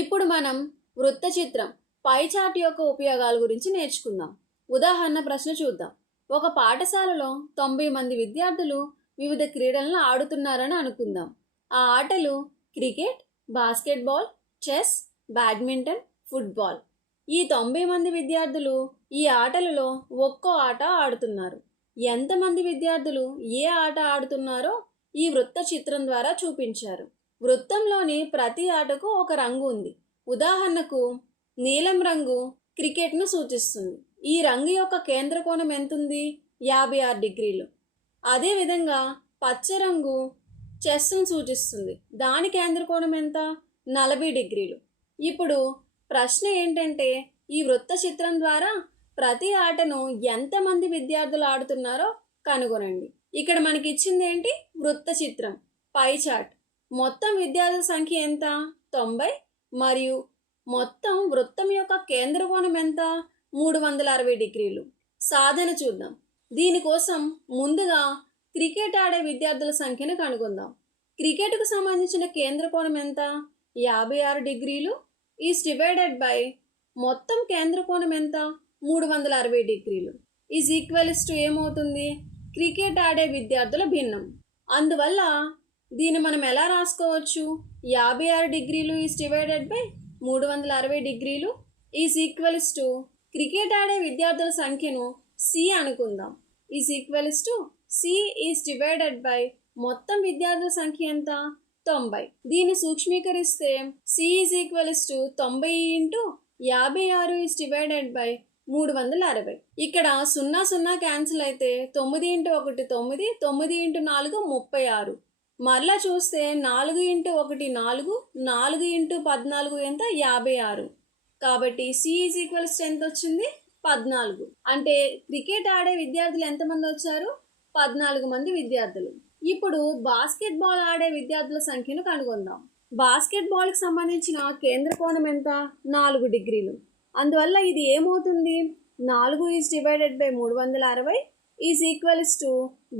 ఇప్పుడు మనం వృత్త చిత్రం పై చార్ట్ యొక్క ఉపయోగాల గురించి నేర్చుకుందాం. ఉదాహరణ ప్రశ్న చూద్దాం. ఒక పాఠశాలలో 90 మంది విద్యార్థులు వివిధ క్రీడలను ఆడుతున్నారని అనుకుందాం. ఆ ఆటలు cricket, basketball, chess, badminton, football. ఈ 90 మంది విద్యార్థులు ఈ ఆటలలో ఒక్కో ఆట ఆడుతున్నారు. ఎంతమంది విద్యార్థులు ఏ ఆట ఆడుతున్నారో ఈ వృత్త చిత్రం ద్వారా చూపించారు. వృత్తంలోని ప్రతి ఆటకు ఒక రంగు ఉంది. ఉదాహరణకు నీలం రంగు క్రికెట్ను సూచిస్తుంది. ఈ రంగు యొక్క కేంద్ర కోణం ఎంతుంది? 56 డిగ్రీలు. అదేవిధంగా పచ్చ రంగు చెస్ను సూచిస్తుంది. దాని కేంద్ర కోణం ఎంత? 40 డిగ్రీలు. ఇప్పుడు ప్రశ్న ఏంటంటే, ఈ వృత్త చిత్రం ద్వారా ప్రతి ఆటను ఎంతమంది విద్యార్థులు ఆడుతున్నారో కనుగొనండి. ఇక్కడ మనకి ఇచ్చింది ఏంటి? వృత్త చిత్రం పై చార్ట్. మొత్తం విద్యార్థుల సంఖ్య ఎంత? 90. మరియు మొత్తం వృత్తం యొక్క కేంద్ర కోణం ఎంత? 360 డిగ్రీలు. సాధన చూద్దాం. దీనికోసం ముందుగా క్రికెట్ ఆడే విద్యార్థుల సంఖ్యను కనుగొందాం. క్రికెట్కు సంబంధించిన కేంద్ర కోణం ఎంత? 56 డిగ్రీలు ఈజ్ డివైడెడ్ బై మొత్తం కేంద్ర కోణం ఎంత? 360 డిగ్రీలు ఈజ్ ఈక్వల్స్ టు ఏమవుతుంది? క్రికెట్ ఆడే విద్యార్థుల భిన్నం. అందువల్ల దీన్ని మనం ఎలా రాసుకోవచ్చు? 56 డిగ్రీలు ఈజ్ డివైడెడ్ బై 360 డిగ్రీలు ఈజ్ ఈక్వల్స్ టు క్రికెట్ ఆడే విద్యార్థుల సంఖ్యను సి అనుకుందాం. Is equals to C is divided by మొత్తం విద్యార్థుల సంఖ్య ఎంత? 90. దీన్ని సూక్ష్మీకరిస్తే C is equals to 90 into 56 is divided by 360. ఇక్కడ 0 క్యాన్సిల్ అయితే 9 ఇంటూ 1 9, 9 ఇంటూ 4 36. మరలా చూస్తే 4 ఇంటూ 1 4, 4 ఇంటూ 14 ఎంత? 56. కాబట్టి సి ఈజ్ ఈక్వల్స్ ఎంత వచ్చింది? 14. అంటే క్రికెట్ ఆడే విద్యార్థులు ఎంతమంది వచ్చారు? 14 మంది విద్యార్థులు. ఇప్పుడు బాస్కెట్బాల్ ఆడే విద్యార్థుల సంఖ్యను కనుగొందాం. బాస్కెట్బాల్కి సంబంధించిన కేంద్ర కోణం ఎంత? 4 డిగ్రీలు. అందువల్ల ఇది ఏమవుతుంది? 4 is divided by 360 is equals to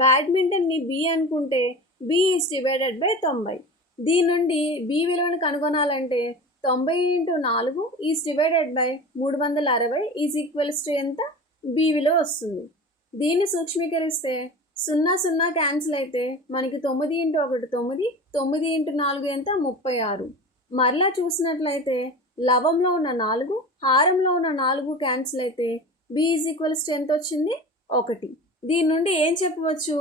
బ్యాడ్మింటన్ని బి అనుకుంటే బి ఈజ్ డివైడెడ్ బై 90. దీని నుండి బి విలువను కనుగొనాలంటే 90 into 4 is divided by 360 is equals to ఎంత? బి విలువ వస్తుంది. దీన్ని సూక్ష్మీకరిస్తే 0 క్యాన్సిల్ అయితే మనకి 9 ఇంటూ 1 9, 9 ఇంటూ 4 ఎంత? 36. మరలా చూసినట్లయితే లవంలో ఉన్న 4, హారంలో ఉన్న 4 క్యాన్సిల్ అయితే బి ఈజ్ ఈక్వల్స్ టు ఎంత వచ్చింది? 1. దీని నుండి ఏం చెప్పవచ్చు?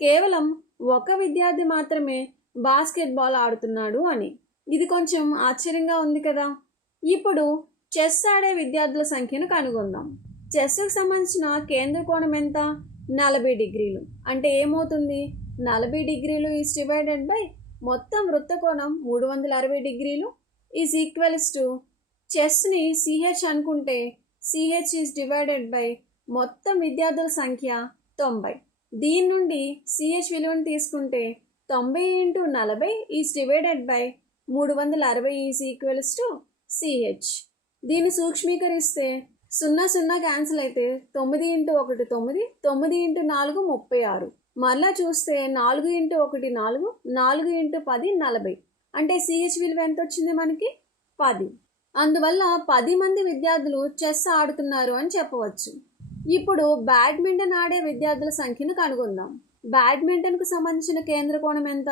కేవలం ఒక విద్యార్థి మాత్రమే బాస్కెట్బాల్ ఆడుతున్నాడు అని. ఇది కొంచెం ఆశ్చర్యంగా ఉంది కదా. ఇప్పుడు చెస్ ఆడే విద్యార్థుల సంఖ్యను కనుగొందాం. చెస్కు సంబంధించిన కేంద్ర కోణం ఎంత? 40 డిగ్రీలు. అంటే ఏమవుతుంది? 40 డిగ్రీలు ఈజ్ డివైడెడ్ బై మొత్తం వృత్త కోణం 360 డిగ్రీలు ఈజ్ ఈక్వల్స్ టు చెస్ని సిహెచ్ అనుకుంటే సిహెచ్ ఈజ్ డివైడెడ్ బై మొత్తం విద్యార్థుల సంఖ్య 90. దీని నుండి సిహెచ్ విలువను తీసుకుంటే 90 into 40 is divided by 360 is equals to CH. దీన్ని సూక్ష్మీకరిస్తే 0 క్యాన్సిల్ అయితే 9 ఇంటూ 1 9, 9 ఇంటూ 4 36. మరలా చూస్తే 4 ఇంటూ 1 4, 4 ఇంటూ 10 40. అంటే సిహెచ్ విలువ ఎంత వచ్చింది మనకి? 10. అందువల్ల 10 మంది విద్యార్థులు చెస్ ఆడుతున్నారు అని చెప్పవచ్చు. ఇప్పుడు బ్యాడ్మింటన్ ఆడే విద్యార్థుల సంఖ్యను కనుగొందాం. బ్యాడ్మింటన్కు సంబంధించిన కేంద్ర కోణం ఎంత?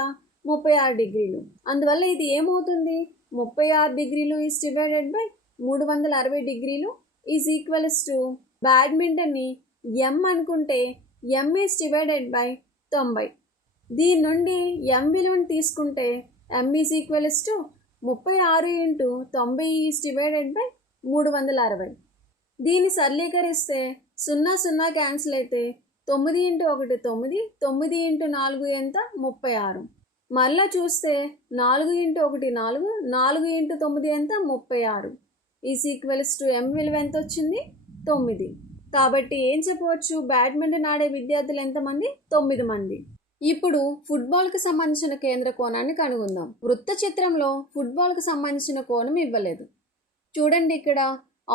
36 డిగ్రీలు. అందువల్ల ఇది ఏమవుతుంది? 36 డిగ్రీలు ఈజ్ డివైడెడ్ బై 360 డిగ్రీలు ఈజ్ ఈక్వల్స్ టు బ్యాడ్మింటన్ని ఎం అనుకుంటే ఎం ఈజ్ డివైడెడ్ బై 90. దీని నుండి ఎం విలువను తీసుకుంటే M is equals to 36 into 90 is divided by 360. దీన్ని సరళీకరిస్తే 0 క్యాన్సిల్ అయితే 9 ఇంటూ 1 9, 9 ఇంటూ 4 ఎంత? 36. మరలా చూస్తే 4 ఇంటూ 1 4, 4 ఇంటూ 9 ఎంత? 36 ఈజ్ ఈక్వల్స్ టు ఎం విలువ ఎంత వచ్చింది? 9. కాబట్టి ఏం చెప్పవచ్చు? బ్యాడ్మింటన్ ఆడే విద్యార్థులు ఎంతమంది? 9 మంది. ఇప్పుడు ఫుట్బాల్కి సంబంధించిన కేంద్ర కోణాన్ని కనుగొందాం. వృత్త చిత్రంలో ఫుట్బాల్కి సంబంధించిన కోణం ఇవ్వలేదు. చూడండి, ఇక్కడ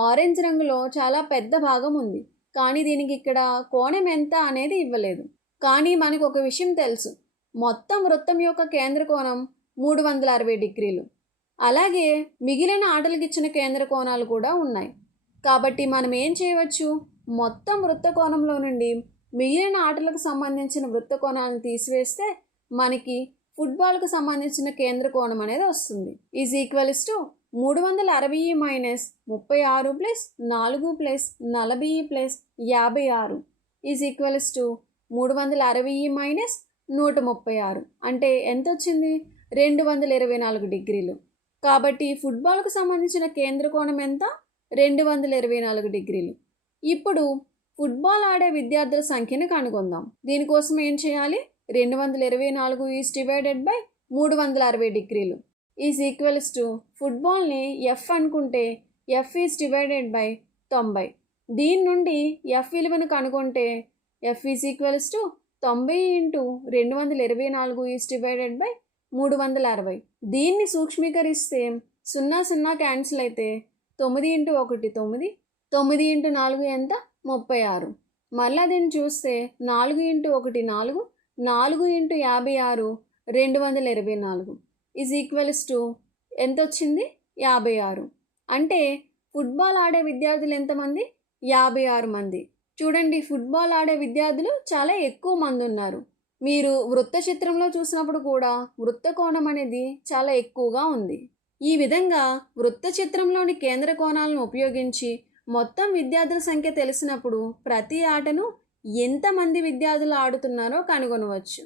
ఆరెంజ్ రంగులో చాలా పెద్ద భాగం ఉంది, కానీ దీనికి ఇక్కడ కోణం ఎంత అనేది ఇవ్వలేదు. కానీ మనకు ఒక విషయం తెలుసు, మొత్తం వృత్తం యొక్క కేంద్ర కోణం 360 డిగ్రీలు. అలాగే మిగిలిన ఆటలకు ఇచ్చిన కేంద్ర కోణాలు కూడా ఉన్నాయి. కాబట్టి మనం ఏం చేయవచ్చు, మొత్తం వృత్త కోణంలో నుండి మిగిలిన ఆటలకు సంబంధించిన వృత్త కోణాలను తీసివేస్తే మనకి ఫుట్బాల్కు సంబంధించిన కేంద్ర కోణం అనేది వస్తుంది. Is equals to 360 minus 36 plus 4 plus 40 plus 56 is equals to 360 minus 136 అంటే ఎంత వచ్చింది, 224 డిగ్రీలు. కాబట్టి ఫుట్బాల్కు సంబంధించిన కేంద్ర కోణం ఎంత, 224 డిగ్రీలు. ఇప్పుడు ఫుట్బాల్ ఆడే విద్యార్థుల సంఖ్యను కనుగొందాం. దీనికోసం ఏం చేయాలి, 224 ఈజ్ డివైడెడ్ బై 360 డిగ్రీలు ఈజ్ ఈక్వల్స్ టు ఫుట్బాల్ని ఎఫ్ అనుకుంటే ఎఫ్ ఈజ్ డివైడెడ్ బై 90. దీని నుండి ఎఫ్ విలువను కనుగొంటే F is equals to 90 into 224 is divided by 360. దీన్ని సూక్ష్మీకరిస్తే 0 క్యాన్సిల్ అయితే 9 ఇంటూ 1 9, 9 ఇంటూ 4 ఎంత, 36. మళ్ళీ దీన్ని చూస్తే 4 into 1 4, 4 into 56 224 is equals to ఎంత వచ్చింది, 56. అంటే ఫుట్బాల్ ఆడే విద్యార్థులు ఎంతమంది, 56 మంది. చూడండి, ఫుట్బాల్ ఆడే విద్యార్థులు చాలా ఎక్కువ మంది ఉన్నారు. మీరు వృత్త చిత్రంలో చూసినప్పుడు కూడా వృత్త కోణం అనేది చాలా ఎక్కువగా ఉంది. ఈ విధంగా వృత్త చిత్రంలోని కేంద్ర కోణాలను ఉపయోగించి మొత్తం విద్యార్థుల సంఖ్య తెలిసినప్పుడు ప్రతి ఆటను ఎంతమంది విద్యార్థులు ఆడుతున్నారో కనుగొనవచ్చు.